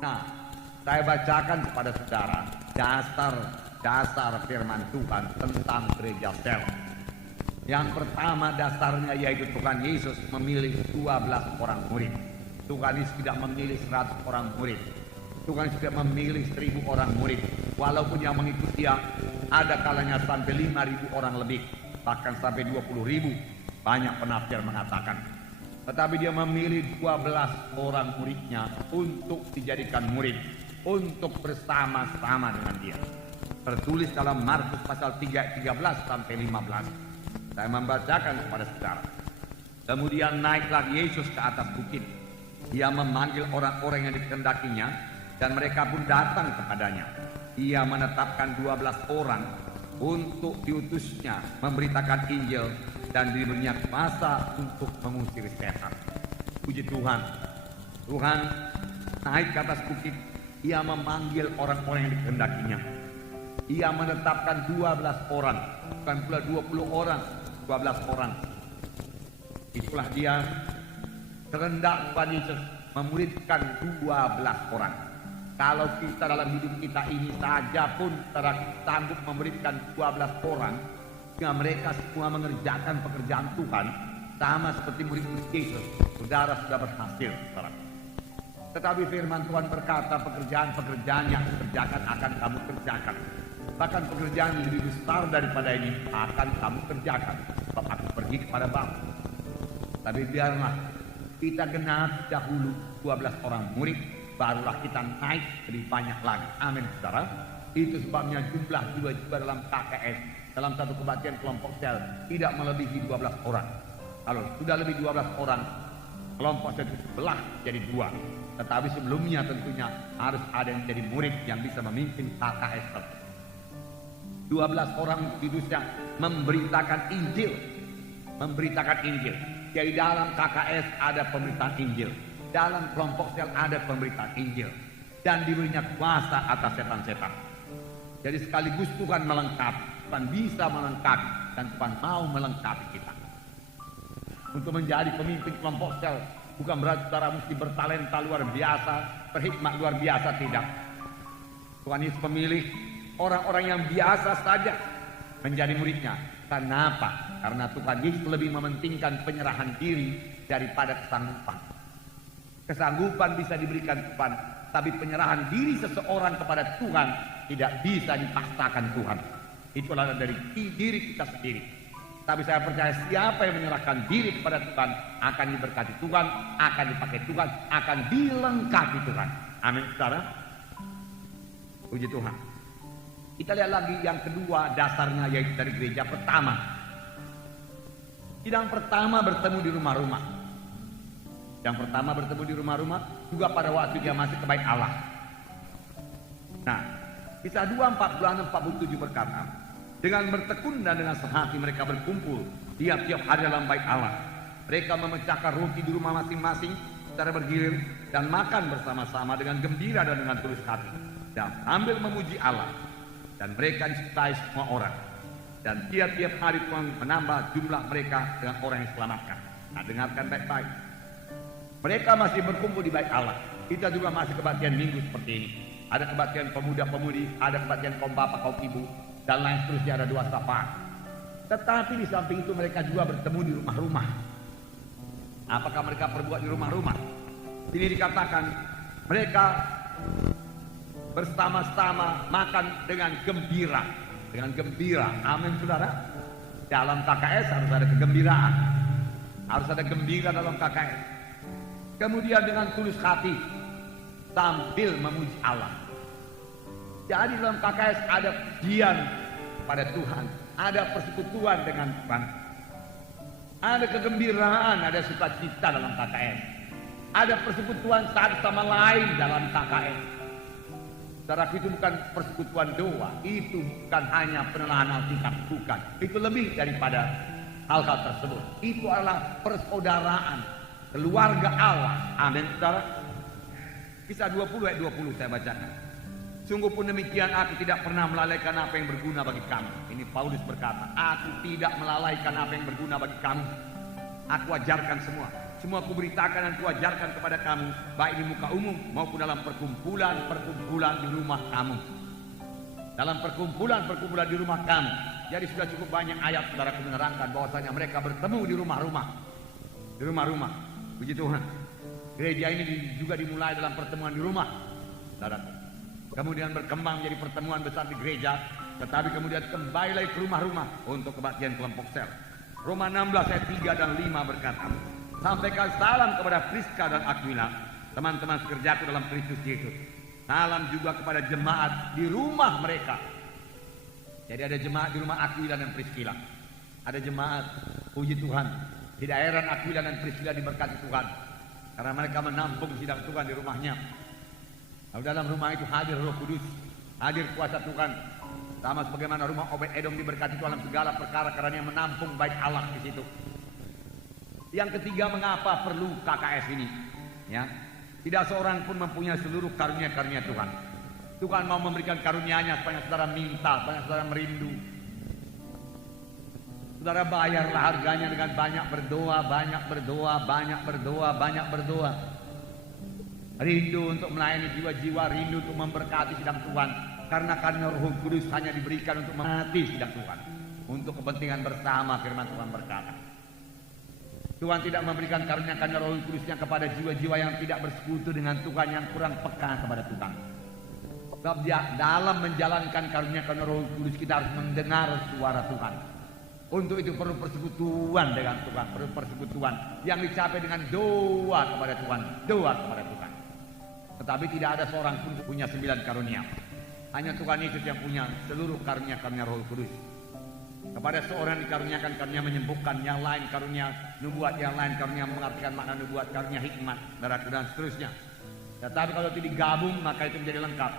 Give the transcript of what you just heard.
Nah, saya bacakan kepada saudara dasar firman Tuhan tentang gereja sel. Yang pertama dasarnya yaitu Tuhan Yesus memilih 12 orang murid. Tuhan Yesus tidak memilih 100 orang murid. Tuhan Yesus tidak memilih 1000 orang murid. Walaupun yang mengikuti dia ada kalanya sampai 5.000 orang lebih, bahkan sampai 20.000. Banyak penafsir mengatakan. Tetapi dia memilih 12 orang muridnya untuk dijadikan murid, untuk bersama-sama dengan dia. Tertulis dalam Markus pasal 13 sampai 15. Saya membacakan kepada saudara. Kemudian naiklah Yesus ke atas bukit. Ia memanggil orang-orang yang dikehendakinya, dan mereka pun datang kepadanya. Ia menetapkan 12 orang untuk diutusnya memberitakan Injil dan diberinya kuasa untuk mengusir setan. Puji Tuhan. Tuhan naik ke atas bukit. Ia memanggil orang-orang yang dikehendakinya. Ia menetapkan 12 orang, bukan pula 20 orang, 12 orang. Itulah dia kehendak Tuhan Yesus memuridkan 12 orang. Kalau kita dalam hidup kita ini saja pun sanggup memuridkan 12 orang, sehingga mereka semua mengerjakan pekerjaan Tuhan sama seperti murid-murid Yesus, saudara sudah berhasil, saudara. Tetapi firman Tuhan berkata pekerjaan-pekerjaan yang dikerjakan akan kamu kerjakan. Bahkan pekerjaan yang lebih besar daripada ini akan kamu kerjakan. Sebab aku pergi kepada Bapa. Tapi biarlah kita genapi dahulu 12 orang murid, barulah kita naik lebih banyak lagi. Amin, saudara. Itu sebabnya jumlah jiwa-jiwa dalam KKS, dalam satu kebaktian kelompok sel, tidak melebihi 12 orang. Kalau sudah lebih 12 orang, kelompok sel itu sebelah jadi 2. Tetapi sebelumnya tentunya harus ada yang jadi murid yang bisa memimpin KKS tersebut. 12 orang kudusnya memberitakan Injil. Jadi dalam KKS ada pemberitaan Injil, dalam kelompok sel ada pemberitaan Injil, dan diberinya kuasa atas setan-setan. Jadi sekaligus Tuhan melengkapi, Tuhan bisa melengkapi, dan Tuhan mau melengkapi kita. Untuk menjadi pemimpin kelompok sel bukan berarti saudara mesti bertalenta luar biasa, berhikmat luar biasa, tidak. Tuhan Yesus memilih orang-orang yang biasa saja menjadi muridnya. Kenapa? Karena Tuhan Yesus lebih mementingkan penyerahan diri daripada kesanggupan. Kesanggupan bisa diberikan Tuhan, tapi penyerahan diri seseorang kepada Tuhan tidak bisa dipaksakan Tuhan. Itulah dari diri kita sendiri. Tapi saya percaya siapa yang menyerahkan diri kepada Tuhan akan diberkati Tuhan, akan dipakai Tuhan, akan dilengkapi Tuhan. Amin, saudara. Puji Tuhan. Kita lihat lagi yang kedua dasarnya, yaitu dari gereja pertama. Sidang pertama bertemu di rumah-rumah. Yang pertama bertemu di rumah-rumah juga pada waktu dia masih ke bait Allah. Nah, Kisah 2:46-47 berkata, dengan bertekun dan dengan sehati mereka berkumpul tiap-tiap hari dalam bait Allah. Mereka memecahkan roti di rumah masing-masing secara bergilir dan makan bersama-sama dengan gembira dan dengan tulus hati, dan sambil memuji Allah. Dan mereka disukai semua orang. Dan tiap-tiap hari Tuhan menambah jumlah mereka dengan orang yang diselamatkan. Nah, dengarkan baik-baik. Mereka masih berkumpul di bait Allah. Kita juga masih kebaktian minggu seperti ini. Ada kebaktian pemuda-pemudi, ada kebaktian kaum bapak, kaum ibu, dan lain seterusnya, ada 2 sapaan. Tetapi di samping itu mereka juga bertemu di rumah-rumah. Apakah mereka perbuat di rumah-rumah? Ini dikatakan mereka bersama-sama makan dengan gembira. Dengan gembira. Amin, saudara. Dalam KKS harus ada kegembiraan. Harus ada gembira dalam KKS. Kemudian dengan tulus hati sambil memuji Allah. Jadi dalam KKS ada pujian pada Tuhan, ada persekutuan dengan Tuhan, ada kegembiraan, ada sukacita dalam KKS, ada persekutuan satu sama lain dalam KKS. Saudara, itu bukan persekutuan doa, itu bukan hanya penelahan Alkitab, bukan. Itu lebih daripada hal-hal tersebut. Itu adalah persaudaraan, keluarga Allah. Amin, saudara. Kisah 20 ayat 20 saya bacakan. Sungguh pun demikian, aku tidak pernah melalaikan apa yang berguna bagi kamu. Ini Paulus berkata, aku tidak melalaikan apa yang berguna bagi kamu. Aku ajarkan semua. semua kuberitakan dan kuajarkan kepada kamu, baik di muka umum maupun dalam perkumpulan di rumah kamu. Dalam perkumpulan di rumah kamu. Jadi sudah cukup banyak ayat saudara menerangkan bahwasanya mereka bertemu di rumah-rumah. Di rumah-rumah. Puji Tuhan. Gereja ini juga dimulai dalam pertemuan di rumah. Saudara. Kemudian berkembang menjadi pertemuan besar di gereja, tetapi kemudian kembali lagi ke rumah-rumah untuk kebaktian kelompok sel. Roma 16 ayat 3 dan 5 berkata, sampaikan salam kepada Priska dan Aquila, teman-teman sekerjaku dalam Kristus Yesus. Salam juga kepada jemaat di rumah mereka. Jadi ada jemaat di rumah Aquila dan Priscilla. Ada jemaat, puji Tuhan, tidak heran Aquila dan Priscilla diberkati Tuhan, karena mereka menampung sidang Tuhan di rumahnya. Lalu dalam rumah itu hadir Roh Kudus, hadir kuasa Tuhan, sama sebagaimana rumah Obed Edom diberkati dalam segala perkara karena dia menampung baik Allah di situ. Yang ketiga, mengapa perlu KKS ini? Ya, tidak seorang pun mempunyai seluruh karunia-karunia Tuhan. Tuhan mau memberikan karunia-Nya supaya saudara minta, supaya saudara merindu. Saudara bayarlah harganya dengan banyak berdoa, banyak berdoa, banyak berdoa, banyak berdoa. Rindu untuk melayani jiwa-jiwa, rindu untuk memberkati sidang Tuhan. Karena karunia Roh Kudus hanya diberikan untuk memberkati sidang Tuhan, untuk kepentingan bersama, firman Tuhan berkata. Tuhan tidak memberikan karunia-karunia Roh Kudusnya kepada jiwa-jiwa yang tidak bersekutu dengan Tuhan, yang kurang peka kepada Tuhan. Sebab dalam menjalankan karunia-karunia Roh Kudus kita harus mendengar suara Tuhan. Untuk itu perlu persekutuan dengan Tuhan, perlu persekutuan yang dicapai dengan doa kepada Tuhan, doa kepada Tuhan. Tetapi tidak ada seorang pun punya 9 karunia. Hanya Tuhan Yesus yang punya seluruh karunia-karunia Roh Kudus. Kepada seorang dikaruniakan karunia menyembuhkan, yang lain karunia nubuat, yang lain karunia mengartikan makna nubuat, karunia hikmat, dan seterusnya. Tetapi kalau itu digabung maka itu menjadi lengkap.